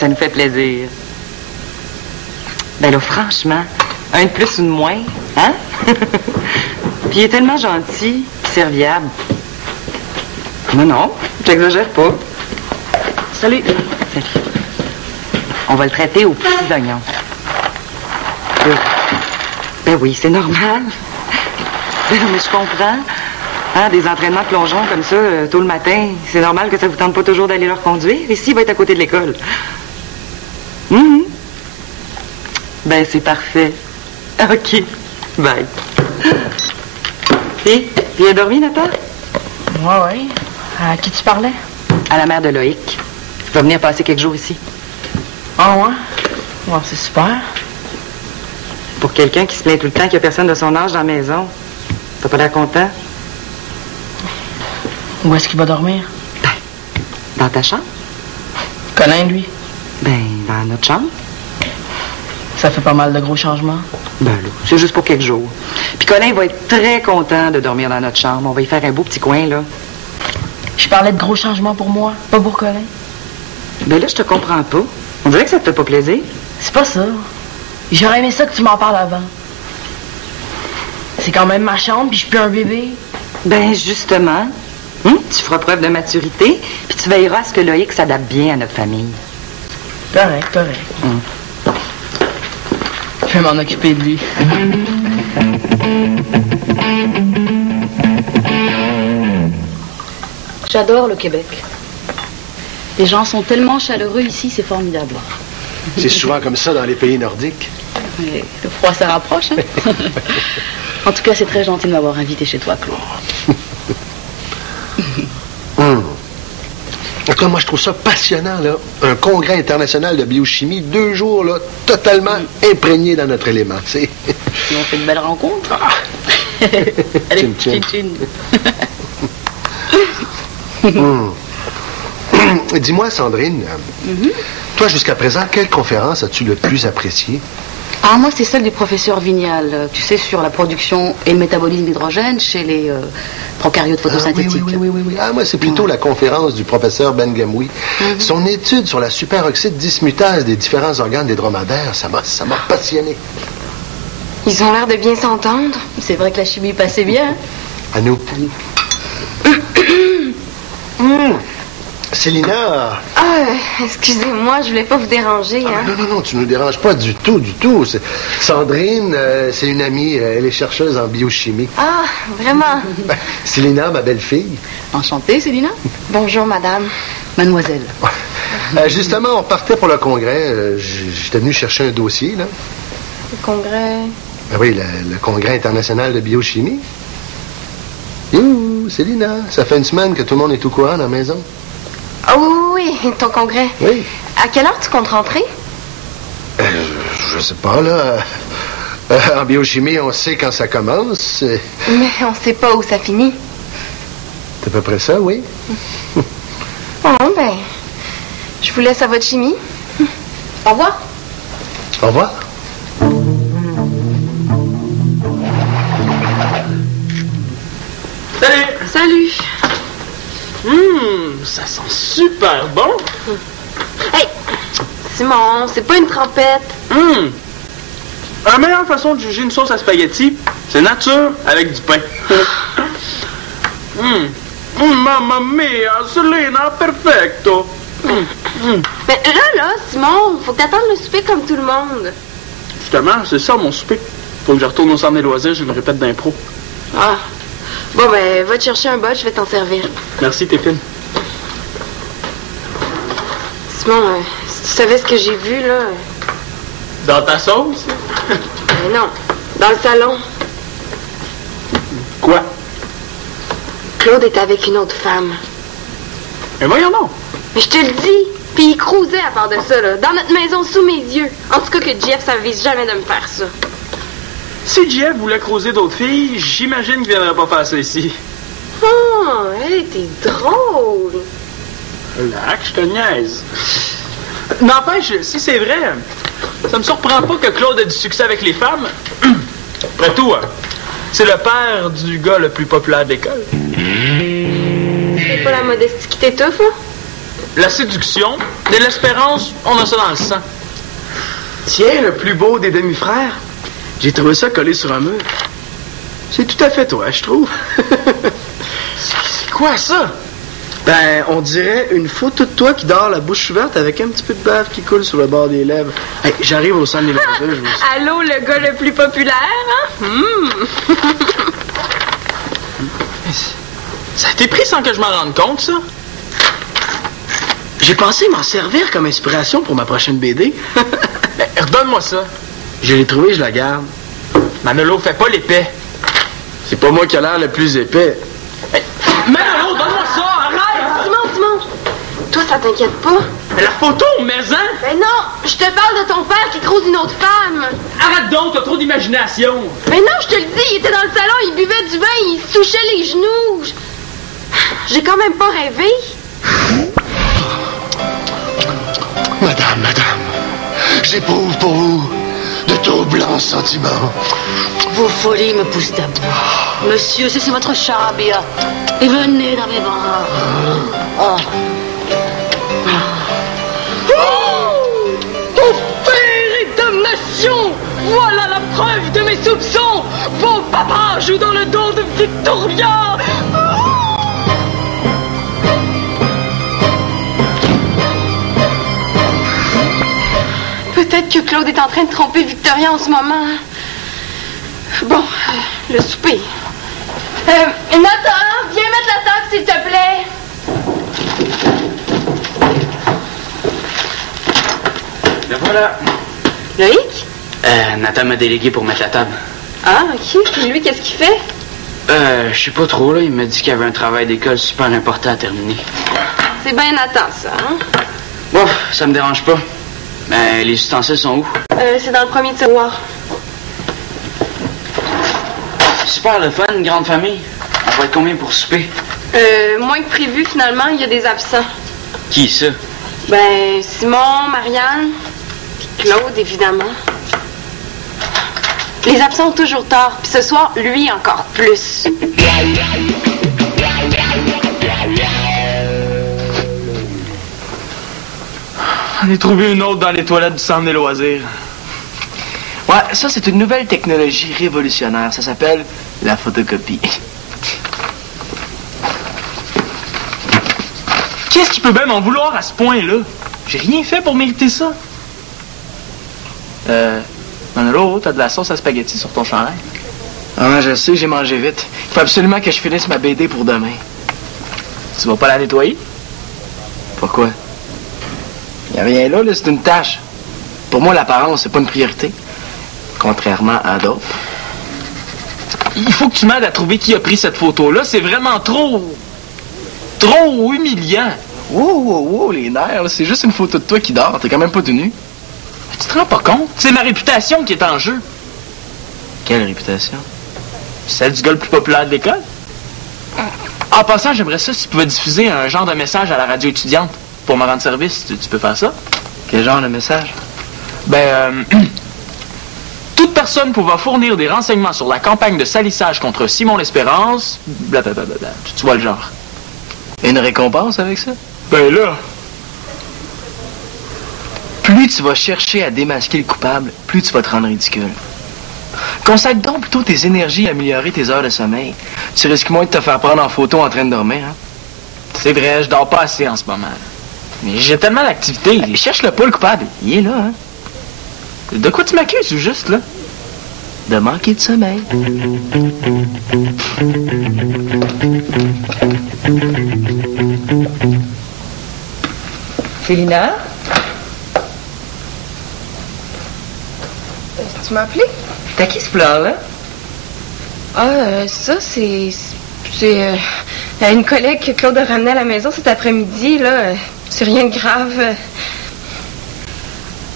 ça nous fait plaisir. Ben là, franchement, un de plus ou de moins, hein? Puis il est tellement gentil, serviable. Non, j'exagère pas. Salut. Salut. On va le traiter aux petits oignons. Ben oui, c'est normal. Ben non, mais je comprends. Hein, des entraînements de plongeon comme ça, tôt le matin, c'est normal que ça vous tente pas toujours d'aller leur conduire. Ici, il va être à côté de l'école. Ben, c'est parfait. OK. Bye. Et, tu as dormi, Nathan? Ouais. À qui tu parlais? À la mère de Loïc. Il va venir passer quelques jours ici. Ah ouais? Ouais, c'est super. Pour quelqu'un qui se plaint tout le temps qu'il n'y a personne de son âge dans la maison, t'as pas l'air content? Où est-ce qu'il va dormir? Ben, dans ta chambre. Colin, lui? Ben, dans notre chambre. Ça fait pas mal de gros changements. Ben là, c'est juste pour quelques jours. Puis Colin va être très content de dormir dans notre chambre. On va y faire un beau petit coin, là. Je parlais de gros changements pour moi, pas pour Colin. Ben là, je te comprends pas. On dirait que ça te fait pas plaisir. C'est pas ça. J'aurais aimé ça que tu m'en parles avant. C'est quand même ma chambre, puis je suis plus un bébé. Ben, justement. Tu feras preuve de maturité, puis tu veilleras à ce que Loïc s'adapte bien à notre famille. Correct. Je vais m'en occuper de lui. J'adore le Québec. Les gens sont tellement chaleureux ici, c'est formidable. C'est souvent comme ça dans les pays nordiques. Oui, le froid, ça rapproche. Hein? En tout cas, c'est très gentil de m'avoir invité chez toi, Claude. En tout cas, moi, je trouve ça passionnant, là. Un congrès international de biochimie, 2 jours, là, totalement imprégné dans notre élément. Et on fait de belles rencontres. Allez, chin. Dis-moi, Sandrine, toi, jusqu'à présent, quelle conférence as-tu le plus appréciée? Ah, moi, c'est celle du professeur Vignal, tu sais, sur la production et le métabolisme d'hydrogène chez les prokaryotes photosynthétiques. Oui. Ah, moi, c'est plutôt la conférence du professeur Ben Gamoui. Son étude sur la superoxyde dismutase des différents organes des dromadaires, ça m'a passionné. Ils ont l'air de bien s'entendre. C'est vrai que la chimie passait bien. À nous. Célina... Excusez-moi, je voulais pas vous déranger. Hein? Non, tu ne nous déranges pas du tout. Sandrine, c'est une amie, elle est chercheuse en biochimie. Ah, vraiment? Célina, ma belle-fille. Enchantée, Célina. Bonjour, madame. Mademoiselle. Justement, on partait pour le congrès. J'étais venu chercher un dossier, là. Le congrès... Ben oui, le congrès international de biochimie. Célina, ça fait une semaine que tout le monde est au courant dans la maison. Ah oui, ton congrès. Oui. À quelle heure tu comptes rentrer? Je sais pas, là. En biochimie, on sait quand ça commence. Mais on sait pas où ça finit. C'est à peu près ça, oui. Bon, ben, je vous laisse à votre chimie. Au revoir. Au revoir. Salut. Ça sent super bon. Hey, Simon, c'est pas une trempette. La meilleure façon de juger une sauce à spaghetti, c'est nature avec du pain. Mamma mia, Selena, perfecto. Mais là, Simon, faut que t'attendes le souper comme tout le monde. Justement, c'est ça mon souper. Faut que je retourne au centre des loisirs, j'ai une répète d'impro. Ah. Bon, ben, va te chercher un bol, je vais t'en servir. Merci, t'es fine. Simon, si tu savais ce que j'ai vu, là... Dans ta sauce? Mais non, dans le salon. Quoi? Claude était avec une autre femme. Mais voyons donc. Mais je te le dis. Puis il cruisait à part de ça, là. Dans notre maison, sous mes yeux. En tout cas que Jeff, ça vise jamais de me faire ça. Si Jeff voulait croiser d'autres filles, j'imagine qu'il viendrait pas faire ça ici. Oh, hey, t'es drôle. Relax, je te niaise. N'empêche, si c'est vrai, ça me surprend pas que Claude ait du succès avec les femmes. Après tout, c'est le père du gars le plus populaire de l'école. C'est pas la modestie qui t'étouffe, là? la séduction, de l'espérance, on a ça dans le sang. Tiens, le plus beau des demi-frères. J'ai trouvé ça collé sur un mur. C'est tout à fait toi, je trouve. C'est quoi ça? Ben, on dirait une photo de toi qui dort la bouche ouverte avec un petit peu de bave qui coule sur le bord des lèvres. Hey, j'arrive au centre des loisirs, je vous... Allô, le gars le plus populaire, hein? Ça a été pris sans que je m'en rende compte, ça? J'ai pensé m'en servir comme inspiration pour ma prochaine BD. Ben, redonne-moi ça. Je l'ai trouvé, je la garde. Manolo, fais pas l'épais. C'est pas moi qui a l'air le plus épais. Hey, Manolo, donne-moi ça, arrête! Simon, toi, ça t'inquiète pas? Mais la photo, mais-en! Ben non, je te parle de ton père qui croise une autre femme. Arrête donc, t'as trop d'imagination. Mais non, je te le dis, il était dans le salon, il buvait du vin, il se touchait les genoux. J'ai quand même pas rêvé. Madame, j'éprouve pour vous de troublants sentiments. Vos folies me poussent à bout. Monsieur, c'est votre chabia. Et venez dans mes bras. Oh. Ton père est damnation! Voilà la preuve de mes soupçons! Vos papas jouent dans le dos de Victoria! Peut-être que Claude est en train de tromper Victoria en ce moment. Bon, le souper. Nathan, viens mettre la table, s'il te plaît. Le voilà. Loïc? Nathan m'a délégué pour mettre la table. Ah, ok. Puis lui, qu'est-ce qu'il fait? Je sais pas trop, là. Il m'a dit qu'il y avait un travail d'école super important à terminer. C'est bien Nathan, ça, hein? Bon, ça me dérange pas. Mais les ustensiles sont où? C'est dans le premier tiroir. Super le fun, une grande famille. On va être combien pour souper? Moins que prévu, finalement, il y a des absents. Qui, ça? Ben, Simon, Marianne, puis Claude, évidemment. Les absents ont toujours tort, puis ce soir, lui encore plus. J'en ai trouvé une autre dans les toilettes du centre des loisirs. Ouais, ça, c'est une nouvelle technologie révolutionnaire. Ça s'appelle la photocopie. Qu'est-ce qui peut bien m'en vouloir à ce point-là? J'ai rien fait pour mériter ça. Manolo, t'as de la sauce à spaghetti sur ton chandail? Ah, je sais, j'ai mangé vite. Il faut absolument que je finisse ma BD pour demain. Tu vas pas la nettoyer? Pourquoi? Y a rien là, c'est une tâche. Pour moi, l'apparence, c'est pas une priorité. Contrairement à d'autres. Il faut que tu m'aides à trouver qui a pris cette photo-là. C'est vraiment trop humiliant. Wow, les nerfs, là, c'est juste une photo de toi qui dort. T'es quand même pas tout nu. Tu te rends pas compte? C'est ma réputation qui est en jeu. Quelle réputation? Celle du gars le plus populaire de l'école. En passant, j'aimerais ça si tu pouvais diffuser un genre de message à la radio étudiante. Pour me rendre service, tu peux faire ça? Quel genre de message? Toute personne pouvant fournir des renseignements sur la campagne de salissage contre Simon L'Espérance, blablabla. Tu vois le genre. Une récompense avec ça? Ben là... Plus tu vas chercher à démasquer le coupable, plus tu vas te rendre ridicule. Consacre donc plutôt tes énergies à améliorer tes heures de sommeil. Tu risques moins de te faire prendre en photo en train de dormir, hein? C'est vrai, je dors pas assez en ce moment. Mais j'ai tellement d'activités. Cherche-le pas, le coupable. Il est là, hein? De quoi tu m'accuses, ou juste, là? De manquer de sommeil. Célina? Tu m'as appelé? T'as qui ce fleur-là? Ah, ça, c'est une collègue que Claude a ramenée à la maison cet après-midi, là. C'est rien de grave.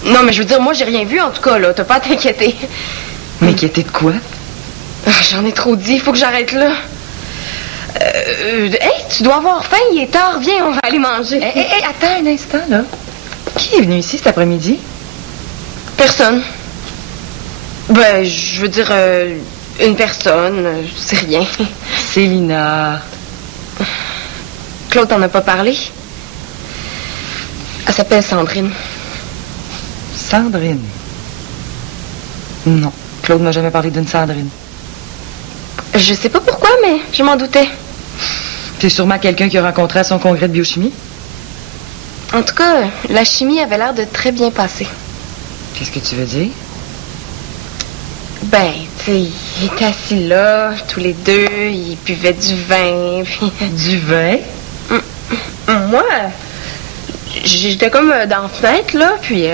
Non, mais je veux dire, moi, j'ai rien vu, en tout cas, là. T'as pas à t'inquiéter. M'inquiéter de quoi? J'en ai trop dit. Il faut que j'arrête là. Hey, tu dois avoir faim. Il est tard. Viens, on va aller manger. Hey, attends un instant, là. Qui est venu ici cet après-midi? Personne. Ben, je veux dire, une personne. C'est rien. Célina. Claude t'en a pas parlé? s'appelle Sandrine. Sandrine? Non, Claude m'a jamais parlé d'une Sandrine. Je sais pas pourquoi, mais je m'en doutais. C'est sûrement quelqu'un qu'il a rencontré à son congrès de biochimie. En tout cas, la chimie avait l'air de très bien passer. Qu'est-ce que tu veux dire? Ben, tu sais, ils étaient assis là, tous les deux, ils buvaient du vin, puis... Du vin? Moi, j'étais comme dans la fenêtre, là, puis...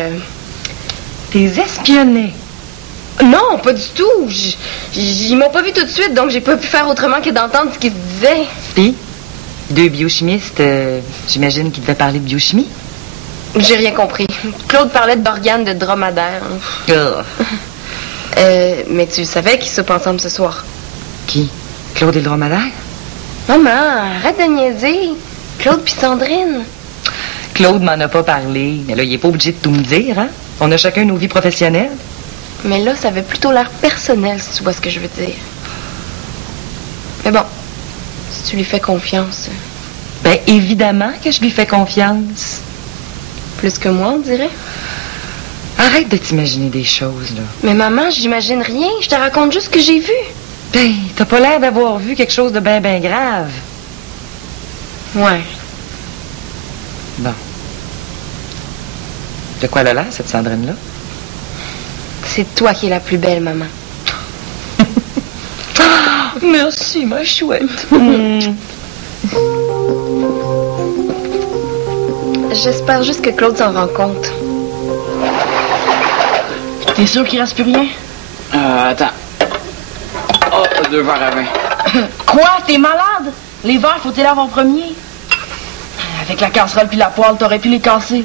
T'es espionné? Non, pas du tout. Ils m'ont pas vu tout de suite, donc j'ai pas pu faire autrement que d'entendre ce qu'ils se disaient. Puis, deux biochimistes, j'imagine qu'ils devaient parler de biochimie? J'ai rien compris. Claude parlait d'organes de dromadaire. Mais tu savais qu'ils soupent ensemble ce soir. Qui? Claude et le dromadaire? Maman, arrête de niaiser. Claude puis Sandrine. Claude m'en a pas parlé. Mais là, il est pas obligé de tout me dire, hein? On a chacun nos vies professionnelles. Mais là, ça avait plutôt l'air personnel, si tu vois ce que je veux dire. Mais bon, si tu lui fais confiance... Ben, évidemment que je lui fais confiance. Plus que moi, on dirait. Arrête de t'imaginer des choses, là. Mais maman, j'imagine rien. Je te raconte juste ce que j'ai vu. Ben, t'as pas l'air d'avoir vu quelque chose de ben grave. Ouais. Bon. De quoi elle a l'air, cette Sandrine-là? C'est toi qui es la plus belle, maman. Merci, ma chouette. J'espère juste que Claude s'en rend compte. T'es sûr qu'il reste plus rien? Attends. Oh, 2 verres à vin. Quoi? T'es malade? Les verres, faut-il les laver en premier? Avec la casserole puis la poêle, t'aurais pu les casser.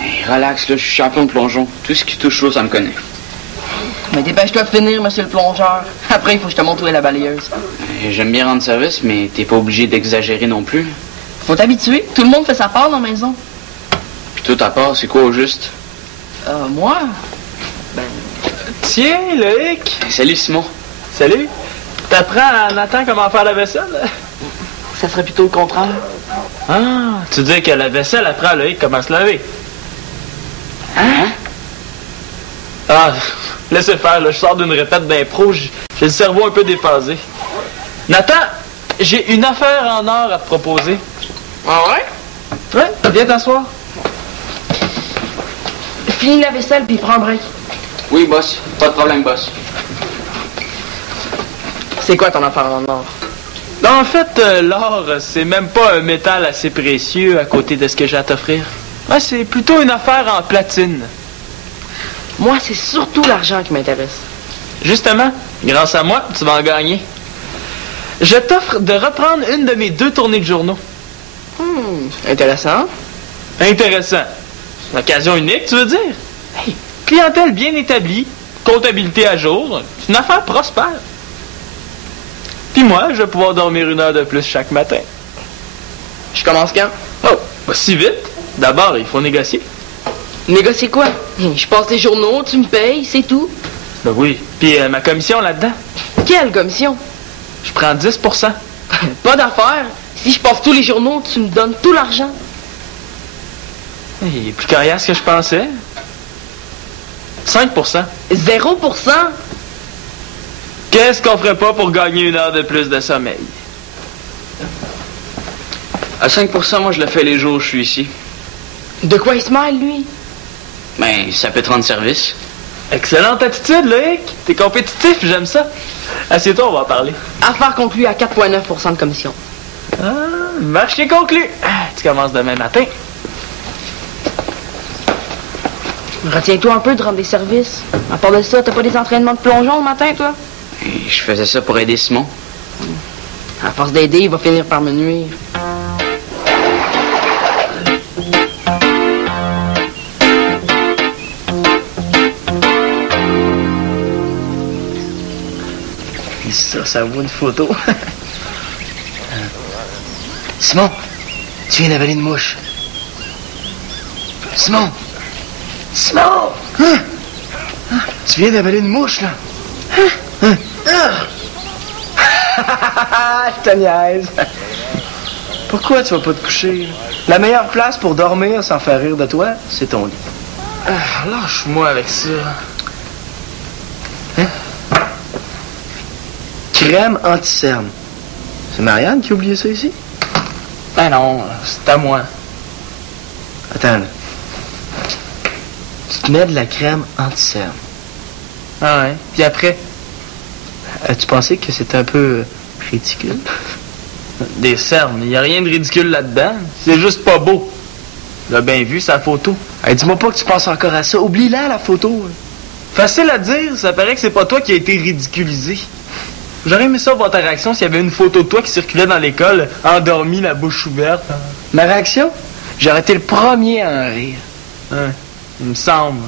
Hey, relax, là, je suis champion de plongeon. Tout ce qui touche l'eau, ça me connaît. Mais dépêche-toi de finir, monsieur le plongeur. Après, il faut que je te montre où est la balayeuse. J'aime bien rendre service, mais t'es pas obligé d'exagérer non plus. Faut t'habituer. Tout le monde fait sa part dans la maison. Puis tout à part, c'est quoi au juste? Moi? Ben... Tiens, Loïc! Salut, Simon. Salut! T'apprends à Nathan comment faire la vaisselle? Ça serait plutôt le contraire. Ah, tu dis que la vaisselle apprend à Loïc comment se laver. Hein? Ah, laissez faire, là, je sors d'une répète d'impro, j'ai le cerveau un peu déphasé. Nathan, j'ai une affaire en or à te proposer. Ah ouais? Ouais, viens t'asseoir. Finis la vaisselle puis prends un break. Oui, boss. Pas de problème, boss. C'est quoi ton affaire en or? En fait, l'or, c'est même pas un métal assez précieux à côté de ce que j'ai à t'offrir. Ouais, c'est plutôt une affaire en platine. Moi, c'est surtout l'argent qui m'intéresse. Justement, grâce à moi, tu vas en gagner. Je t'offre de reprendre une de mes 2 tournées de journaux. Intéressant. Intéressant. Une occasion unique, tu veux dire? Hey, clientèle bien établie, comptabilité à jour, c'est une affaire prospère. Puis moi, je vais pouvoir dormir 1 heure de plus chaque matin. Je commence quand? Oh, pas si vite. D'abord, il faut négocier. Négocier quoi? Je passe les journaux, tu me payes, c'est tout. Ben oui. Puis ma commission là-dedans? Quelle commission? Je prends 10%. Pas d'affaire. Si je passe tous les journaux, tu me donnes tout l'argent. Il est plus coriace que je pensais. 5%. 0%? Qu'est-ce qu'on ferait pas pour gagner 1 heure de plus de sommeil? À 5%, moi, je le fais les jours où je suis ici. De quoi il se mêle, lui? Ben, ça peut te rendre service. Excellente attitude, Loïc. T'es compétitif, j'aime ça. Assieds-toi, on va en parler. Affaire conclue à 4,9% de commission. Ah, marché conclu. Tu commences demain matin. Retiens-toi un peu de rendre des services. À part de ça, t'as pas des entraînements de plongeon le matin, toi? Et je faisais ça pour aider Simon. À force d'aider, il va finir par me nuire. Ça vaut une photo. Simon, tu viens d'avaler une mouche. Simon! Simon! Hein? Tu viens d'avaler une mouche, là? Hein? Je te niaise. Pourquoi tu vas pas te coucher? La meilleure place pour dormir sans faire rire de toi, c'est ton lit. Ah, lâche-moi avec ça. Hein? Crème anti-cerne. C'est Marianne qui a oublié ça ici? Ben non, c'est à moi. Attends, là. Tu te mets de la crème anti-cerne. Ah ouais, puis après? As-tu pensé que c'était un peu ridicule? Des cernes, il n'y a rien de ridicule là-dedans. C'est juste pas beau. Tu l'as bien vu, sa photo. Hey, dis-moi pas que tu penses encore à ça. Oublie-la, la photo. Facile à dire, ça paraît que c'est pas toi qui as été ridiculisé. J'aurais aimé ça voir ta réaction s'il y avait une photo de toi qui circulait dans l'école, endormi, la bouche ouverte. Ma réaction? J'aurais été le premier à en rire. Hein, il me semble.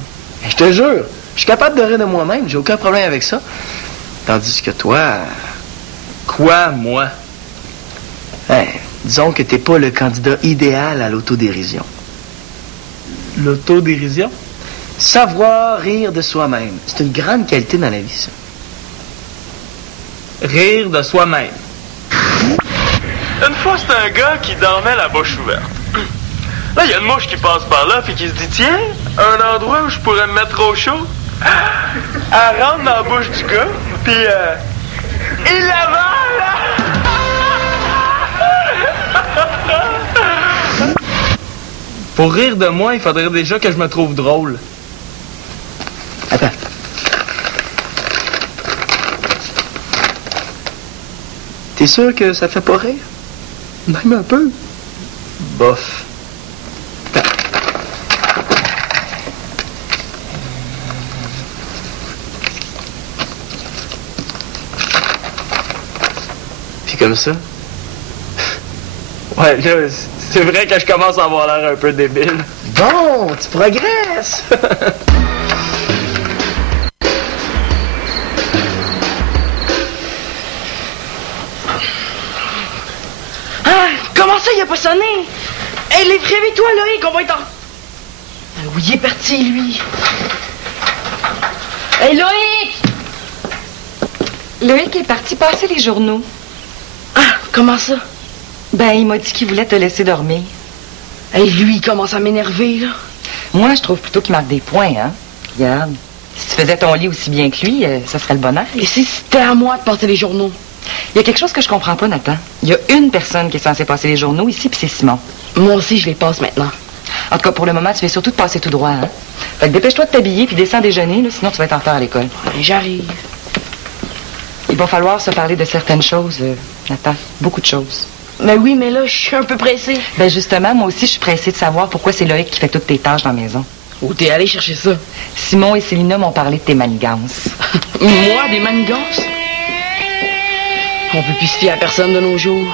Je te jure, je suis capable de rire de moi-même, j'ai aucun problème avec ça. Tandis que toi... Quoi, moi? Hey, disons que t'es pas le candidat idéal à l'autodérision. L'autodérision? Savoir rire de soi-même. C'est une grande qualité dans la vie, ça. Rire de soi-même. Une fois, c'était un gars qui dormait la bouche ouverte. Là, il y a une mouche qui passe par là, puis qui se dit, tiens, un endroit où je pourrais me mettre au chaud. Elle rentre dans la bouche du gars, puis il l'avale! Pour rire de moi, il faudrait déjà que je me trouve drôle. Attends. T'es sûr que ça te fait pas rire? Même un peu. Bof. Attends. Puis comme ça? Ouais, là, c'est vrai que je commence à avoir l'air un peu débile. Bon, tu progresses! Ah, comment ça, il a pas sonné? Hey, réveille-toi, Loïc, on va être en... Ah oui, il est parti, lui. Hey, Loïc! Loïc est parti passer les journaux. Ah, comment ça? Ben, il m'a dit qu'il voulait te laisser dormir. Hey, lui, il commence à m'énerver, là. Moi, je trouve plutôt qu'il marque des points, hein. Regarde. Si tu faisais ton lit aussi bien que lui, ça serait le bonheur. Et si c'était à moi de passer les journaux? Il y a quelque chose que je comprends pas, Nathan. Il y a une personne qui est censée passer les journaux ici, puis c'est Simon. Moi aussi, je les passe maintenant. En tout cas, pour le moment, tu fais surtout de passer tout droit, hein. Fait que dépêche-toi de t'habiller, puis descends déjeuner, là, sinon tu vas être en retard à l'école. Ouais, j'arrive. Il va falloir se parler de certaines choses, Nathan. Beaucoup de choses. Mais oui, mais là, je suis un peu pressée. Ben justement, moi aussi, je suis pressée de savoir pourquoi c'est Loïc qui fait toutes tes tâches dans la maison. Où t'es allé chercher ça? Simon et Célina m'ont parlé de tes manigances. Moi, des manigances? On peut plus se fier à personne de nos jours.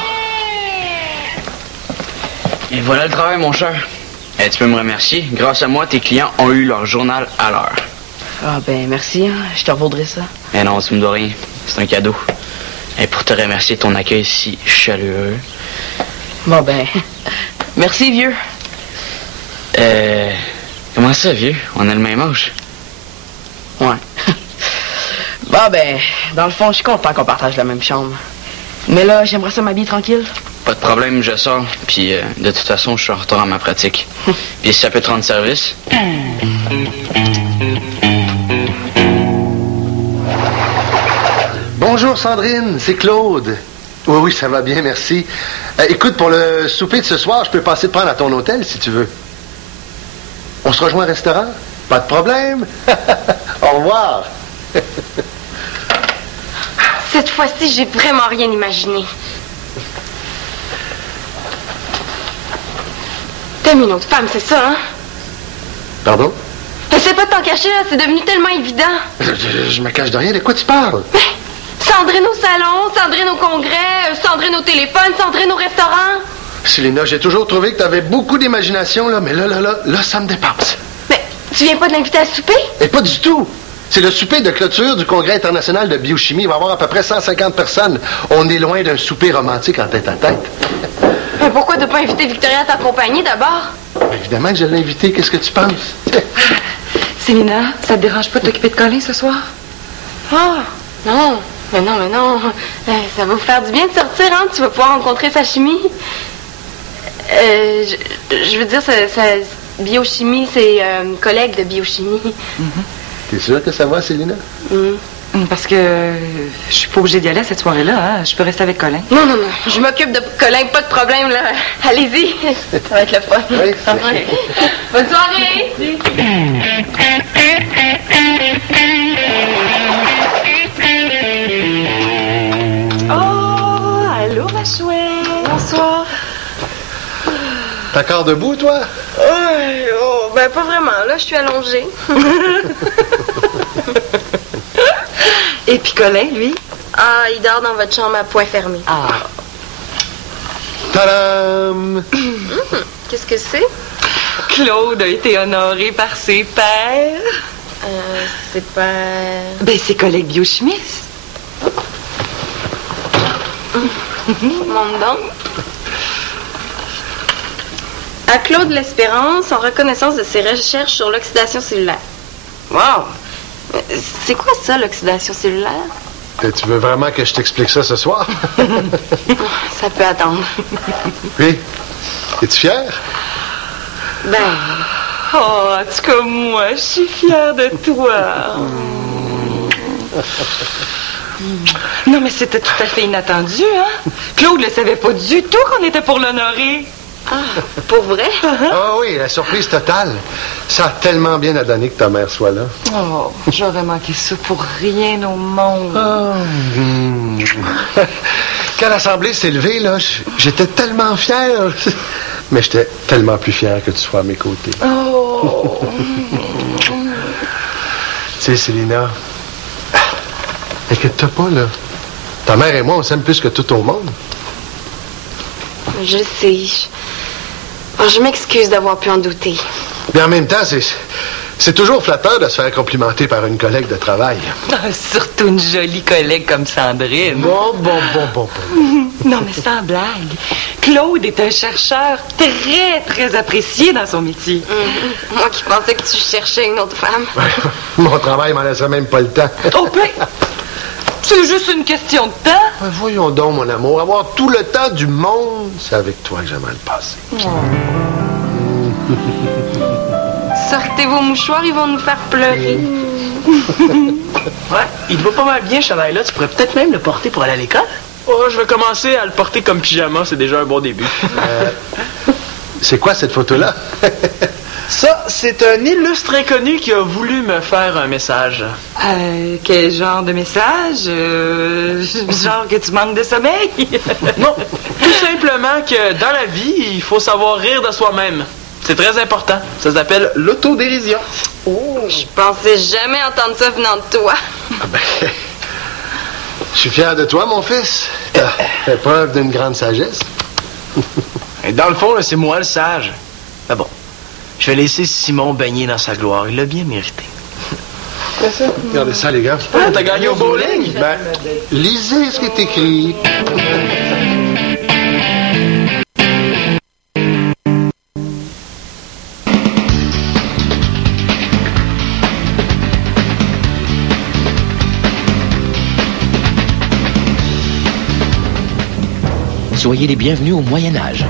Et voilà le travail, mon cher. Tu peux me remercier. Grâce à moi, tes clients ont eu leur journal à l'heure. Ah ben, merci, hein. Je te revaudrai ça. Mais non, tu me dois rien. C'est un cadeau. Et pour te remercier de ton accueil si chaleureux. Bon ben, merci, vieux. Comment ça, vieux? On a le même âge. Ouais. Bon ben, dans le fond, je suis content qu'on partage la même chambre. Mais là, j'aimerais ça m'habiller tranquille. Pas de problème, je sors. Puis de toute façon, je suis en retard à ma pratique. Puis si ça peut te rendre service. Bonjour Sandrine, c'est Claude. Oui, oui, ça va bien, merci. Écoute, pour le souper de ce soir, je peux passer te prendre à ton hôtel si tu veux. On se rejoint au restaurant? Pas de problème. Au revoir. Cette fois-ci, j'ai vraiment rien imaginé. T'aimes une autre femme, c'est ça, hein? Pardon? Essaie pas de t'en cacher, là, c'est devenu tellement évident. Je me cache de rien, de quoi tu parles? Mais, Sandrine au salon, Sandrine au congrès, Sandrine au téléphone, Sandrine au restaurant. Célina, j'ai toujours trouvé que t'avais beaucoup d'imagination, là, mais là, ça me dépasse. Mais, tu viens pas de l'inviter à souper? Et pas du tout. C'est le souper de clôture du Congrès international de biochimie. Il va y avoir à peu près 150 personnes. On est loin d'un souper romantique en tête-à-tête. Mais pourquoi de pas inviter Victoria à t'accompagner d'abord? Évidemment que je l'ai invité. Qu'est-ce que tu penses? Célina, ça te dérange pas de t'occuper de Colin ce soir? Ah, non. Mais non. Ça va vous faire du bien de sortir, hein? Tu vas pouvoir rencontrer sa chimie. Je veux dire, biochimie, c'est collègue de biochimie. T'es sûre que ça va, Célina? Parce que je suis pas obligée d'y aller cette soirée-là. Hein? Je peux rester avec Colin. Non. Je m'occupe de Colin, pas de problème, là. Allez-y. Ça va être le fun. Oui. Bonne soirée. Oh, allô, ma chouette. Bonsoir. T'es encore debout, toi? Ben pas vraiment. Là, je suis allongée. Et puis Colin, lui? Ah, il dort dans votre chambre à poing fermé. Ah. Tadam! Qu'est-ce que c'est? Claude a été honoré par ses pairs. C'est pas... Ben, ses collègues biochimistes. Monte donc. À Claude L'Espérance, en reconnaissance de ses recherches sur l'oxydation cellulaire. Wow! C'est quoi ça, l'oxydation cellulaire? Et tu veux vraiment que je t'explique ça ce soir? Ça peut attendre. Oui. Es-tu fière? Ben... Oh, en tout cas, moi, je suis fière de toi. Non, mais c'était tout à fait inattendu, hein? Claude ne savait pas du tout qu'on était pour l'honorer. Ah, pour vrai? Ah oui, la surprise totale. Ça a tellement bien à donner que ta mère soit là. Oh, j'aurais manqué ça pour rien au monde. Quand l'Assemblée s'est levée, là, j'étais tellement fier. Mais j'étais tellement plus fier que tu sois à mes côtés. Oh! Tu sais, Célina, inquiète-toi pas, là. Ta mère et moi, on s'aime plus que tout au monde. Je sais. Je m'excuse d'avoir pu en douter. Mais en même temps, c'est toujours flatteur de se faire complimenter par une collègue de travail. Surtout une jolie collègue comme Sandrine. Bon. Non, mais sans blague. Claude est un chercheur très, très apprécié dans son métier. Moi qui pensais que tu cherchais une autre femme. Mon travail m'en laisserait même pas le temps. Oh, ben, c'est juste une question de temps. Voyons donc, mon amour, avoir tout le temps du monde, c'est avec toi que j'aimerais le passer. Sortez vos mouchoirs, ils vont nous faire pleurer. Ouais, il te va pas mal bien, ce chandail-là. Tu pourrais peut-être même le porter pour aller à l'école. Oh, je vais commencer à le porter comme pyjama, c'est déjà un bon début. C'est quoi cette photo-là? Ça, c'est un illustre inconnu qui a voulu me faire un message. Quel genre de message? Genre que tu manques de sommeil? Non, tout simplement que dans la vie, il faut savoir rire de soi-même. C'est très important. Ça s'appelle l'autodérision. Oh. Je pensais jamais entendre ça venant de toi. Je suis fier de toi, mon fils. T'as fait preuve d'une grande sagesse. Et dans le fond, là, c'est moi le sage. Mais bon, je vais laisser Simon baigner dans sa gloire. Il l'a bien mérité. Regardez ça, les gars. T'as gagné au bowling? Ben, lisez ce qui est écrit. Soyez les bienvenus au Moyen Âge.